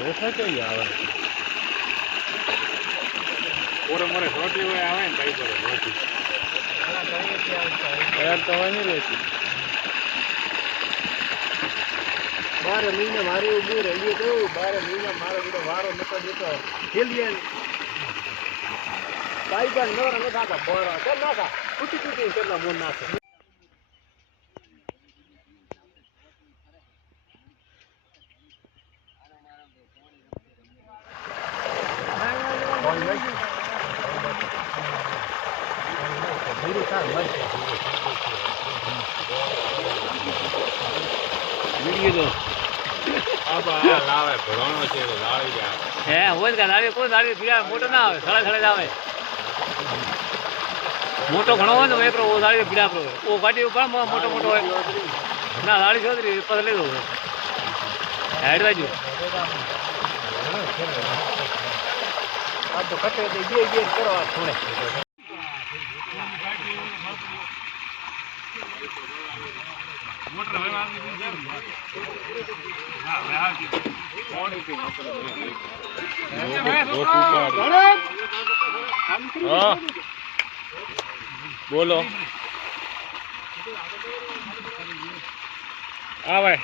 રોસા કઈ આવે ઓરે મોરે રોટી હોય આવે ને કઈ કરે રોટી તૈયાર તો હોય નહીં રહેતી 12 મહિના મારે ઊભું રહીએ તો 12 મહિના મારો બધો વારો નતો દેતો ખેલીએ ભાઈ પણ નવરા ન થાતા બોરા કે નાખા કુટી કુટી કેટલા મોન નાખે લાવે ભરવાનો છે લાવી જાય હે હોય કે લાવી કોઈ લાવી પીડા મોટો ના આવે સળે સળે જ આવે મોટો ઘણો હોય ને એકરો ઓ લાવી પીડા પ્રો ઓ ગાડી ઉપર મોટો મોટો હોય ના લાડી છોતરી પર લઈ દો હેડ બાજુ આ તો કટે દે બે કરો આ થોડે મોટર હવે આવી હા હવે આવી કોણ છે હા બોલો આવે